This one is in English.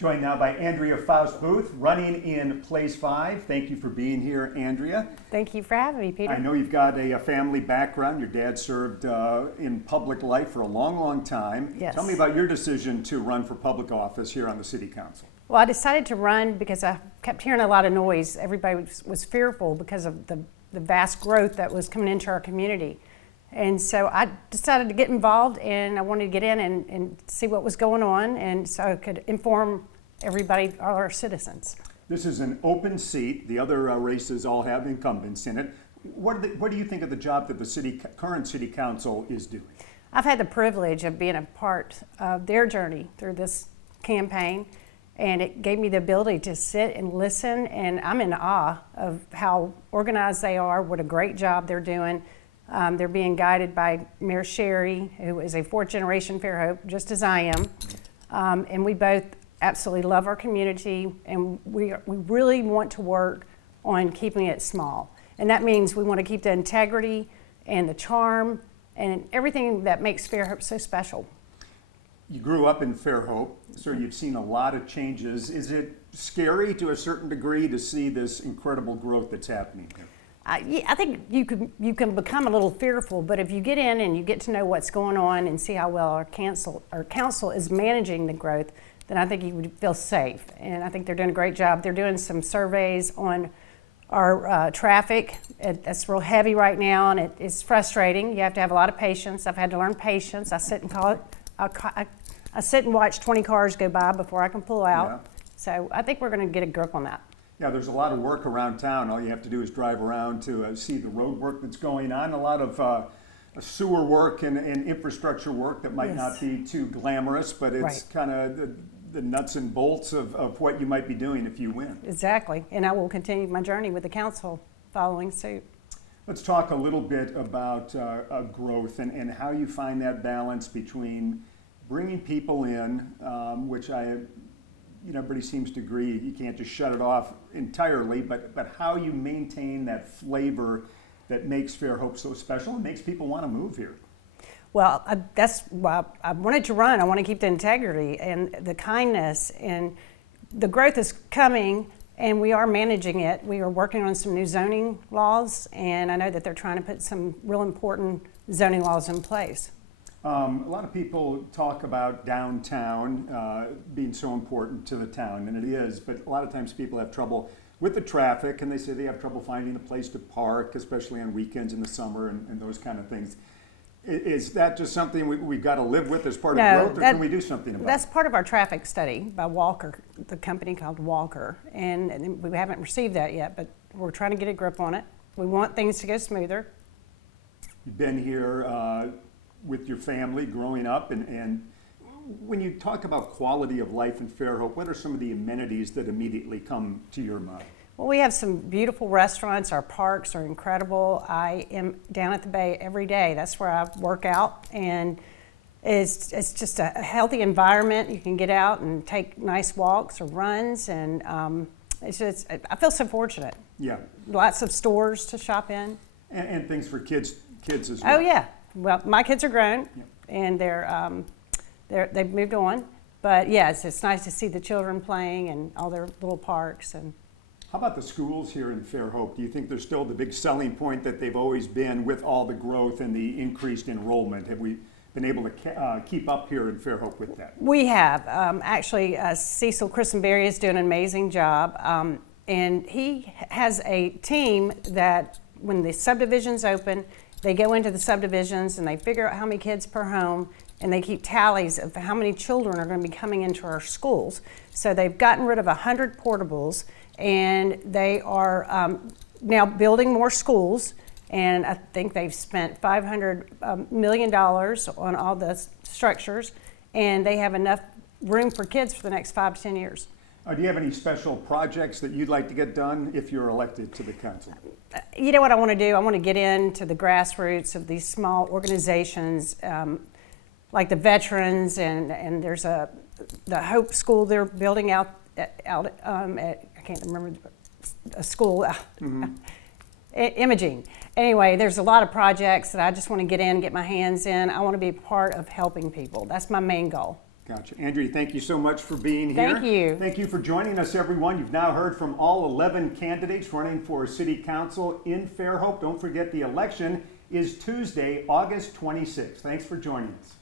Joined now by Andrea Faust Booth, running in Place 5. Thank you for being here, Andrea. Thank you for having me, Peter. I know you've got a family background. Your dad served in public life for a long, long time. Yes. Tell me about your decision to run for public office here on the City Council. Well, I decided to run because I kept hearing a lot of noise. Everybody was fearful because of the vast growth that was coming into our community. And so I decided to get involved, and I wanted to get in and see what was going on, and so I could inform everybody, all our citizens. This is an open seat. The other races all have incumbents in it. What do you think of the job that the current City Council is doing? I've had the privilege of being a part of their journey through this campaign, and it gave me the ability to sit and listen, and I'm in awe of how organized they are, what a great job they're doing. They're being guided by Mayor Sherry, who is a fourth-generation Fairhope, just as I am, and we both absolutely love our community, and we really want to work on keeping it small. And that means we want to keep the integrity and the charm and everything that makes Fairhope so special. You grew up in Fairhope, so you've seen a lot of changes. Is it scary to a certain degree to see this incredible growth that's happening here? I think you can become a little fearful, but if you get in and you get to know what's going on and see how well our council is managing the growth, then I think you would feel safe. And I think they're doing a great job. They're doing some surveys on our traffic. It's real heavy right now, and it's frustrating. You have to have a lot of patience. I've had to learn patience. I sit and watch 20 cars go by before I can pull out. Yeah. So I think we're going to get a grip on that. Yeah, there's a lot of work around town. All you have to do is drive around to see the road work that's going on. A lot of sewer work and infrastructure work that might not be too glamorous, but it's kind of the nuts and bolts of what you might be doing if you win. Exactly, and I will continue my journey with the council following suit. Let's talk a little bit about growth and how you find that balance between bringing people in, which everybody seems to agree you can't just shut it off entirely, but how you maintain that flavor that makes Fairhope so special and makes people want to move here. Well, that's why I wanted to run. I want to keep the integrity and the kindness, and the growth is coming, and we are managing it. We are working on some new zoning laws, and I know that they're trying to put some real important zoning laws in place. A lot of people talk about downtown being so important to the town, and it is, but a lot of times people have trouble with the traffic, and they say they have trouble finding a place to park, especially on weekends in the summer and those kind of things. Is that just something we've got to live with as part of growth, or can we do something about it? That's part of our traffic study by Walker, the company called Walker, and we haven't received that yet, but we're trying to get a grip on it. We want things to go smoother. You've been here with your family growing up, and when you talk about quality of life in Fairhope, what are some of the amenities that immediately come to your mind? Well, we have some beautiful restaurants. Our parks are incredible. I am down at the Bay every day. That's where I work out, and it's just a healthy environment. You can get out and take nice walks or runs, and I feel so fortunate. Yeah. Lots of stores to shop in. And things for kids as well. Oh yeah. Well, my kids are grown, and they've moved on. But yes, it's nice to see the children playing and all their little parks. And how about the schools here in Fairhope? Do you think they're still the big selling point that they've always been with all the growth and the increased enrollment? Have we been able to keep up here in Fairhope with that? We have. Actually, Cecil Christenberry is doing an amazing job. And he has a team that when the subdivisions open, they go into the subdivisions and they figure out how many kids per home, and they keep tallies of how many children are going to be coming into our schools. So they've gotten rid of 100 portables, and they are now building more schools, and I think they've spent $500 million on all the structures, and they have enough room for kids for the next 5 to 10 years. Do you have any special projects that you'd like to get done if you're elected to the council? You know what I want to do? I want to get into the grassroots of these small organizations, like the veterans, and there's the Hope School they're building out at I can't remember a school. Imaging. Anyway, there's a lot of projects that I just want to get in, get my hands in. I want to be a part of helping people. That's my main goal. Gotcha. Andrea, thank you so much for being here. Thank you. Thank you for joining us, everyone. You've now heard from all 11 candidates running for City Council in Fairhope. Don't forget the election is Tuesday, August 26th. Thanks for joining us.